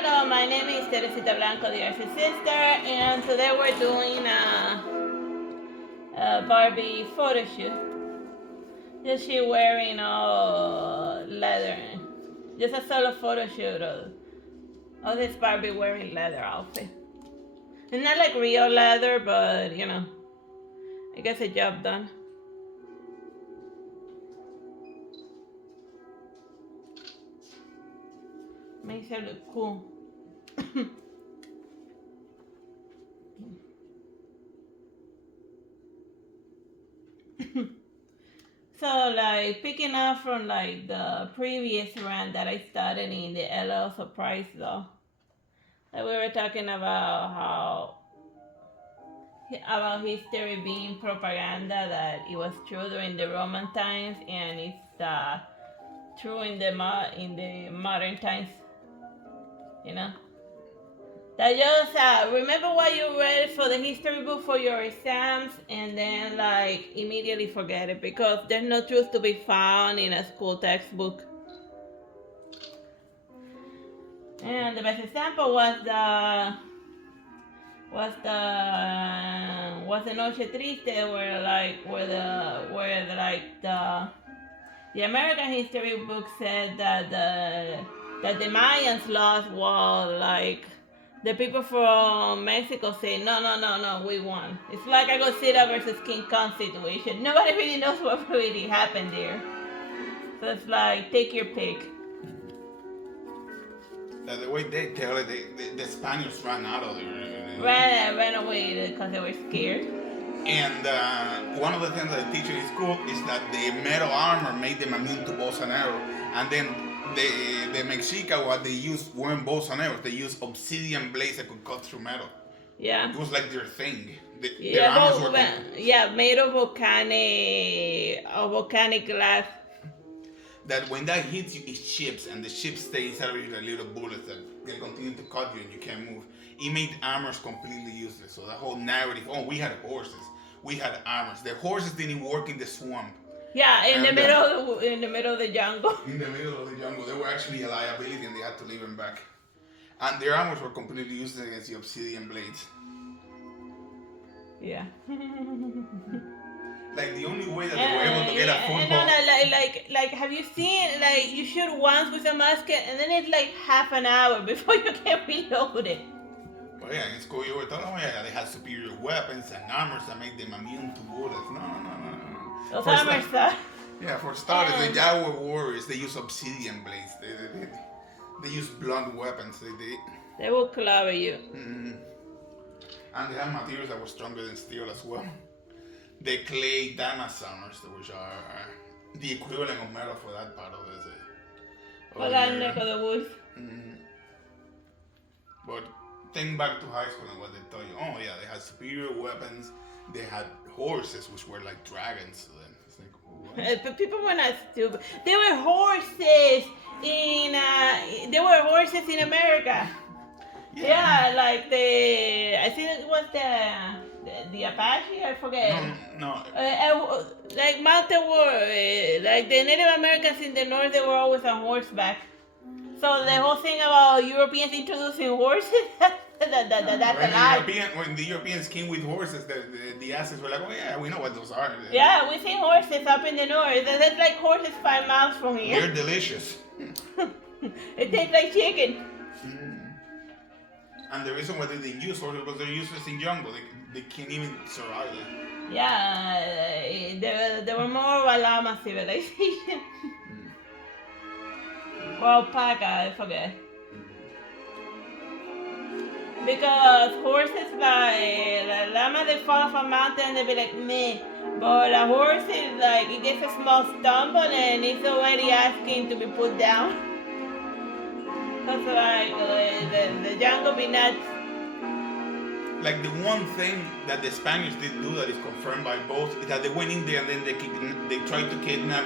Hello, my name is Teresita Blanco, the Artsy Sister, and today we're doing a Barbie photo shoot. Just she wearing all leather, just a solo photo shoot of this Barbie wearing leather outfit. It's not like real leather, but you know, it gets the job done. Makes her look cool. So like picking up from like the previous rant that I started in the LL surprise though. Like we were talking about history being propaganda, that it was true during the Roman times and it's true in the modern times, you know. That just remember what you read for the history book for your exams, and then like immediately forget it because there's no truth to be found in a school textbook. And the best example was the Noche Triste, the American history book said that the Mayans lost while like the people from Mexico say no, we won. It's like a Godzilla versus King Kong situation. Nobody really knows what really happened there. So it's like take your pick. The way they tell it, the Spaniards ran out of there. Ran away because they were scared. And one of the things that they teach in school is that the metal armor made them immune to bows and arrows. And then the Mexica, what they used weren't bows and arrows. They used obsidian blades that could cut through metal. Yeah. It was like their thing. Their armors were made of volcanic glass. That when that hits you, it ships, and the ship stays inside of you like little bullets that they continue to cut you and you can't move. It made armors completely useless. So that whole narrative, we had horses, we had armors. The horses didn't work in the swamp. Yeah, in the middle of the jungle. In the middle of the jungle, they were actually a liability, and they had to leave them back. And their armors were completely useless against the obsidian blades. Yeah. Like the only way that they were able to get a football. Like, have you seen like you shoot once with a musket and then it's like half an hour before you can reload it. Well, yeah, in school you were talking about they had superior weapons and armors that made them immune to bullets. No. Those armors are. Yeah, for starters, the Jaguar warriors they use obsidian blades. They use blunt weapons. They will clobber you. Mm-hmm. And they have materials that were stronger than steel as well. The clay Damas armors, which are the equivalent of metal for that part of the neck of the woods. Mm-hmm. But think back to high school and what they tell you. Oh yeah, they had superior weapons. They had horses, which were like dragons. So then it's like, what? But people were not stupid. There were horses in America. Yeah, like I think it was the Apache, I forget. No. Like mountain war, like the Native Americans in the north, they were always on horseback. So the whole thing about Europeans introducing horses, that's a lie. When the Europeans came with horses, the Aztecs were like, oh yeah, we know what those are. Yeah, we see horses up in the north. That's like horses 5 miles from here. They're delicious. It tastes like chicken. And the reason why they didn't use horses was they're useless in jungle. They can't even survive it. Yeah, they were more of a llama civilization. Or alpaca, I forget. Because horses like llama, they fall off a mountain, they be like meh. But a horse is like it gets a small stumble and it's already asking to be put down. Cause like the jungle be nuts. Like the one thing that the Spaniards did do that is confirmed by both is that they went in there and then they tried to kidnap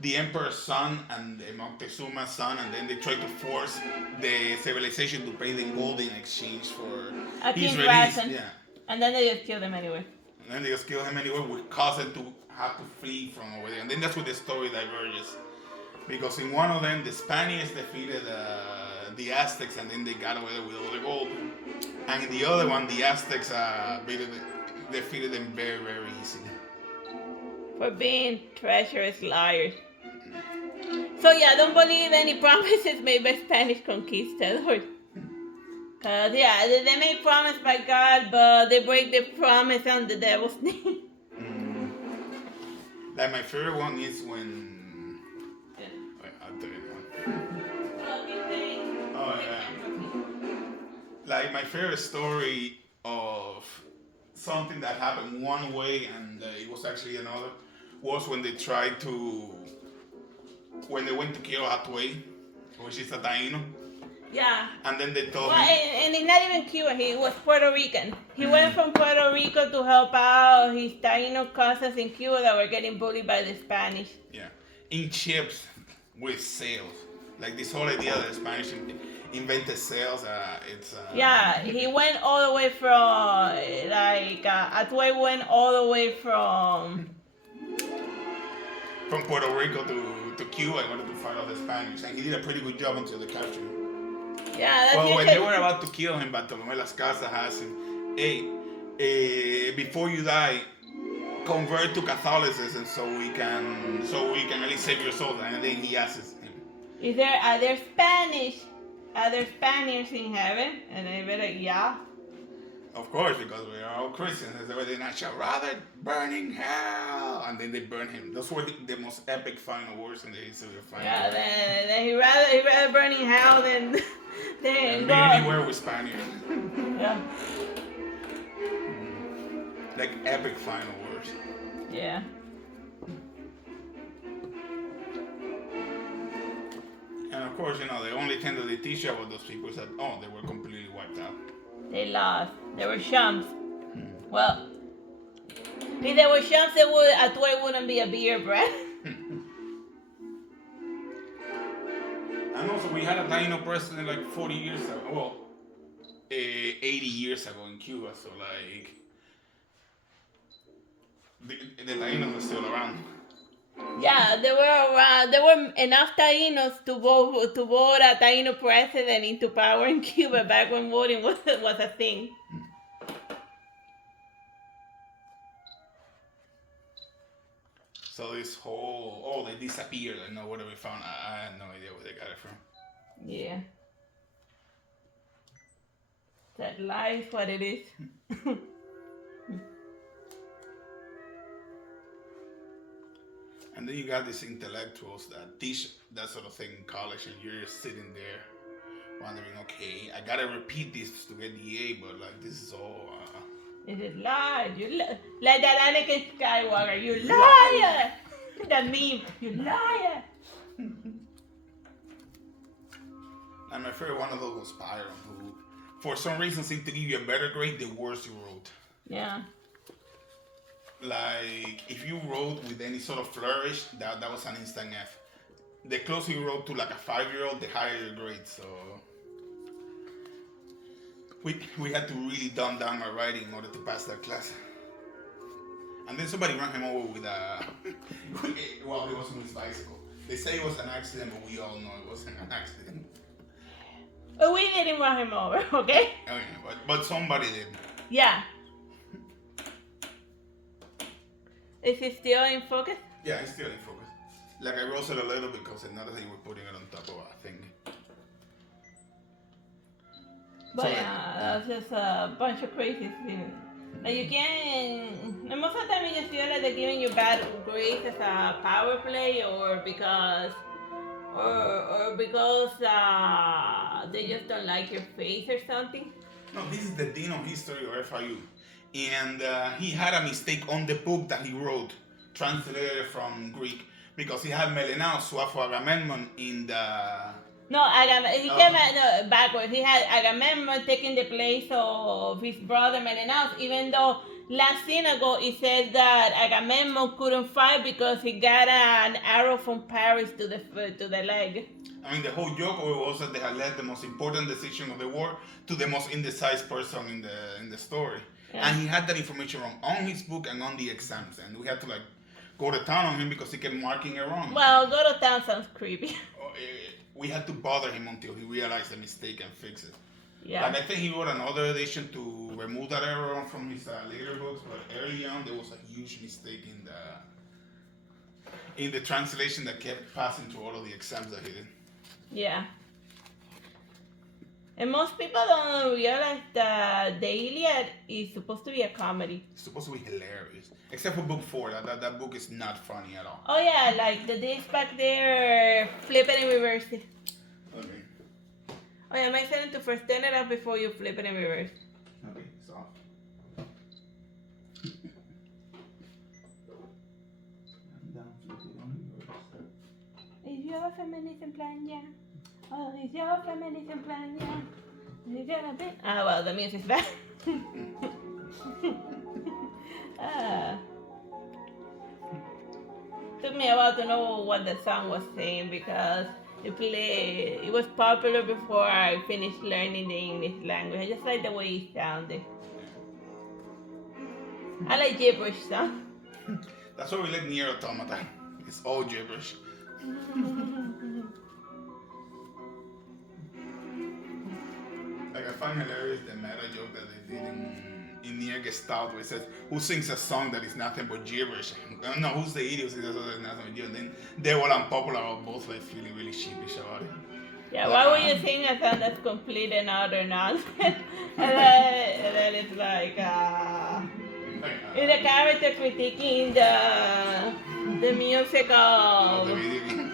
the emperor's son and the Moctezuma's son, and then they tried to force the civilization to pay them gold in exchange for his release. Yeah. And then they just killed him anyway. And then they just killed him anyway, which caused them to have to flee from over there. And then that's where the story diverges. Because in one of them, the Spaniards defeated the Aztecs, and then they got away with all the gold. And in the other one, the Aztecs defeated them very, very easily. For being treacherous liars. So yeah, don't believe any promises made by Spanish conquistadors. Cause yeah, they make promise by God, but they break the promise on the devil's name. Like my favorite one is when. Wait, I'll tell you one. Oh yeah. Like my favorite story of something that happened one way and it was actually another was when they tried to. When they went to kill Atway, which is a Taino. Yeah. And then they told Well, me. and he's not even Cuban, he was Puerto Rican. He went from Puerto Rico to help out his Taino cousins in Cuba that were getting bullied by the Spanish. Yeah. In ships with sails. Like this whole idea that the Spanish invented sails, Yeah, he went all the way from, Atway went all the way from Puerto Rico to Cuba in order to fight off the Spanish. And he did a pretty good job until they captured him. Yeah, that's well, when they were about to kill him, Bartolomé Las Casas asked him, hey, before you die, convert to Catholicism so we can at least save your soul. And then he asks him, are there Spaniards in heaven? And they were like, yeah. Of course, because we are all Christians. And they not shall rather burn in hell. And then they burn him. Those were the most epic final words in the history of final. Yeah, then he rather burn in hell than be anywhere with Spaniards. Yeah. Like epic final words. Yeah. And of course, the only thing that they teach you about those people is that, they were completely wiped out. They lost. They were chumps. Well, if they were chumps, Atway wouldn't be a beer brand. And also, we had a Taino president like 40 years ago. Well, 80 years ago in Cuba. So, like, the Tainos are still around. Yeah, there were around. There were enough Tainos to vote a Taino president into power in Cuba back when voting was a thing. So this whole they disappeared. I know where we found. I had no idea where they got it from. Yeah. That life, what it is. And then you got these intellectuals that teach that sort of thing in college, and you're just sitting there wondering, okay, I gotta repeat this to get the A, but like this is all. Is it lie? Like that Anakin Skywalker, you liar! That meme, you liar! And my favorite one of those was Byron, who, for some reason, seemed to give you a better grade the worse you wrote. Yeah. Like, if you wrote with any sort of flourish, that was an instant F. The closer you wrote to like a 5-year-old, the higher your grade. So we had to really dumb down our writing in order to pass that class. And then somebody ran him over with well, it was on his bicycle. They say it was an accident, but we all know it wasn't an accident. But we didn't run him over, okay? Okay, but somebody did. Yeah. Is he still in focus? Yeah, it's still in focus. Like I roasted a little because another thing we're putting it on top of a thing. But So, yeah, that's just a bunch of crazy things. Like you can't. And most of the time, you just feel like they're giving you bad grades as a power play, or because they just don't like your face or something. No, this is the Dean of History or FIU. And he had a mistake on the book that he wrote, translated from Greek, because he had Melenaus, Suafo Agamemnon in the... No, he came backwards. He had Agamemnon taking the place of his brother Melenaus, even though last synagogue it said that Agamemnon couldn't fight because he got an arrow from Paris to the leg. I mean, the whole joke was that they had left the most important decision of the war to the most indecisive person in the story. Yeah. And he had that information wrong on his book and on the exams, and we had to go to town on him because he kept marking it wrong. Well, go to town sounds creepy. we had to bother him until he realized the mistake and fix it. Yeah. Like I think he wrote another edition to remove that error from his later books, but early on there was a huge mistake in the translation that kept passing through all of the exams that he did. Yeah. And most people don't realize that the Iliad is supposed to be a comedy. It's supposed to be hilarious, except for book 4. That book is not funny at all. Oh yeah, like the days back there, flip it and reverse it. Okay. Oh yeah, make sense to first turn it up before you flip it and reverse. Okay, it's off. Is your feminism plan, yeah? Oh, is your feminism plan, yeah? Is it a bit? Ah, well, the music's back. Took me a while to know what the song was saying because it was popular before I finished learning the English language. I just like the way it sounded. I like gibberish song. That's why we like Nier Automata. It's all gibberish. Like I find hilarious the meta joke that they did in Nier Gestalt where it says, who sings a song that is nothing but gibberish? No, who's the idiot who says that is nothing but gibberish? And then they were unpopular are both like feeling really sheepish about it. Yeah, why would you sing a song that's complete and utter nonsense? and then it's like, it's a character critiquing the music of the video game.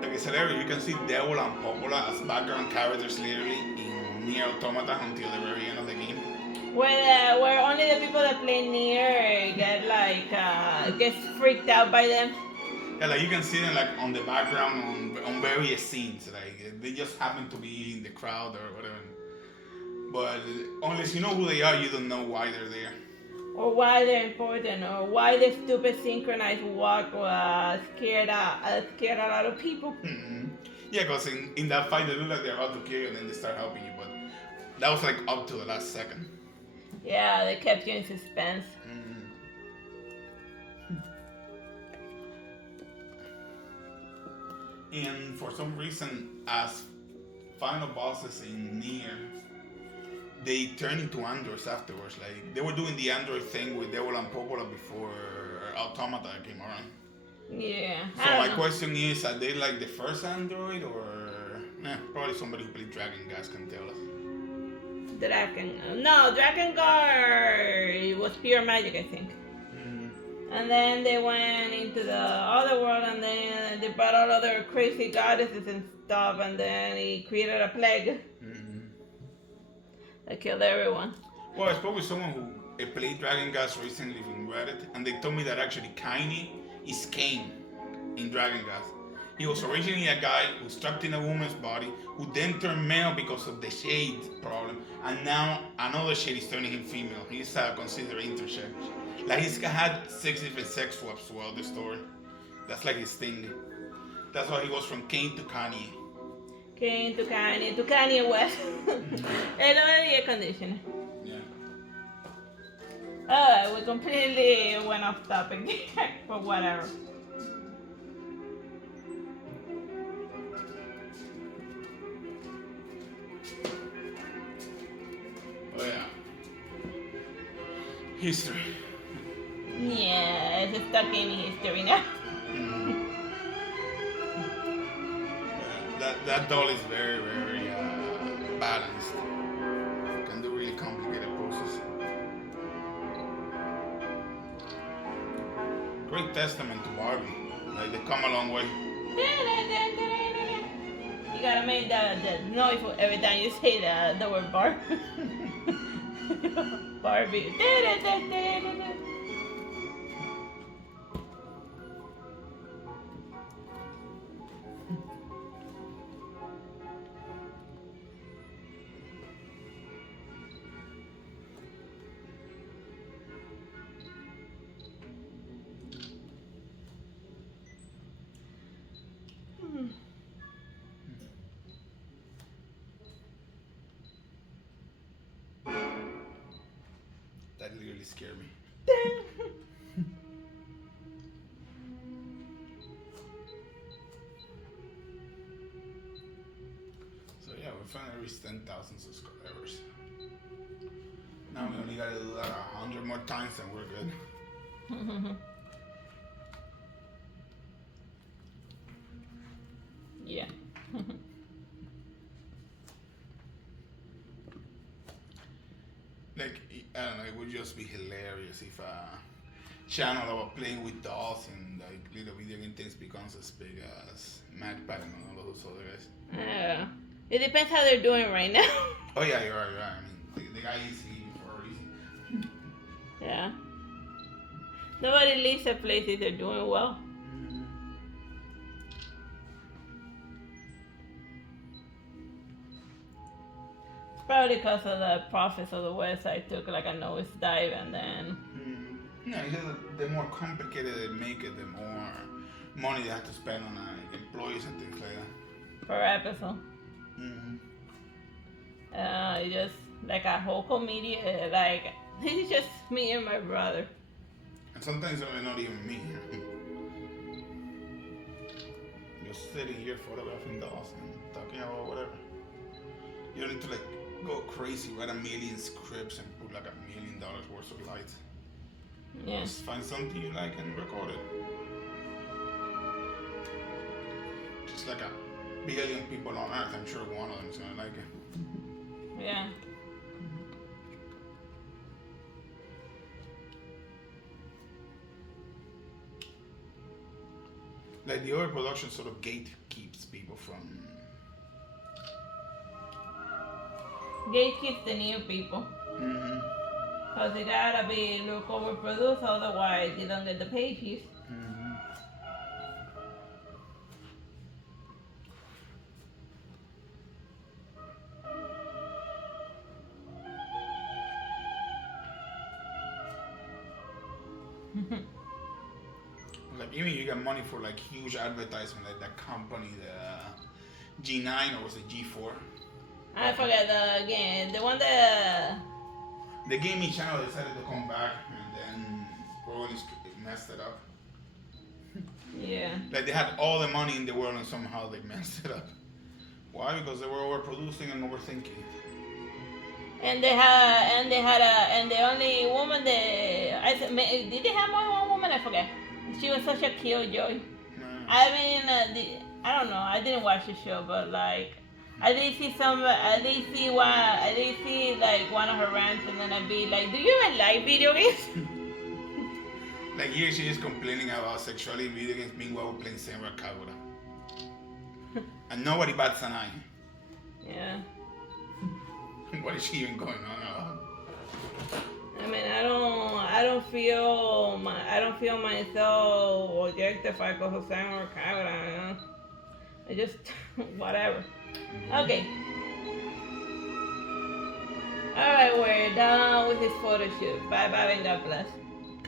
Like it's hilarious, you can see Devil and Popola as background characters literally in Nier Automata until the very end of the game. where only the people that play Nier gets freaked out by them. Yeah, like you can see them like on the background on various scenes. Like they just happen to be in the crowd or whatever. But unless you know who they are, you don't know why they're there. Or why they're important, or why the stupid synchronized walk scared a lot of people. Mm-hmm. Yeah, because in that fight they look like they're about to kill you and then they start helping you. But that was like up to the last second. Yeah, they kept you in suspense. And for some reason, as final bosses in Nier, they turn into androids afterwards. Like they were doing the android thing with Devil and Popola before Automata came around. Yeah. So my question is, are they like the first android or probably somebody who played Dragon Gas can tell us. Drakengard was pure magic, I think. And then they went into the other world, and then they brought all other crazy goddesses and stuff, and then he created a plague that killed everyone. Well, I spoke with someone who played Dragon Gas recently from Reddit, and they told me that actually Kaini is Cain in Dragon Gas. He was originally a guy who was trapped in a woman's body, who then turned male because of the shade problem, and now another shade is turning him female. He's considered intersex. Like he's had 6 different sex swaps throughout the story. That's like his thing. That's why he goes from Cain to Kanye. Cain to Kanye West. And all the air conditioner. Yeah. We completely went off topic there, but whatever. Oh yeah. History. Yeah, it's stuck in history now. That doll is very, very balanced. Can do really complicated poses. Great testament to Barbie. Like they come a long way. You gotta make the noise every time you say the word Barbie. Barbie. really scared me. So yeah, we finally reached 10,000 subscribers. Now we only gotta do that 100 more times and we're good. Yeah. Like, I don't know, it would just be hilarious if a channel about playing with dolls and like little video game things becomes as big as MacPad and all those other guys. It depends how they're doing right now. Oh yeah, you're right, you're right. I mean, the guy is leaving for a reason. Yeah. Nobody leaves a place if they're doing well. Probably because of the profits of the website took like a nosedive and then. No, the more complicated they make it, the more money they have to spend on employees and things like that. Per episode. It's just like a whole comedian, like, this is just me and my brother. And sometimes they're not even me. Just sitting here photographing dolls and talking about whatever. You don't need to like go crazy, write a million scripts and put like $1 million worth of lights. Yeah. Just find something you like and record it. Just like 1 billion people on Earth, I'm sure one of them is gonna like it. Yeah. Like the overproduction sort of gatekeeps people from. Gatekeeps the new people. Because they gotta look overproduced, otherwise you don't get the page views. Like even you get money for like huge advertisement, like that company, the G9 or was it G4? I forget the one that. The gaming channel decided to come back and then Rowan messed it up. Yeah. Like they had all the money in the world and somehow they messed it up. Why? Because they were overproducing and overthinking. And the only woman did they have more than one woman? I forget. She was such a killjoy. I mean, I don't know. I didn't watch the show, but like, I did see like one of her rants, and then I'd be like, "Do you even like video games?" Like here, she is complaining about sexuality in video games. Meanwhile, we're playing Senra Kagura, and nobody bats an eye. Yeah. What is she even going on about? I mean, I don't feel myself objectified because of Senra Kagura. I just whatever. Okay. Alright, we're done with this photo shoot. Bye bye and God bless.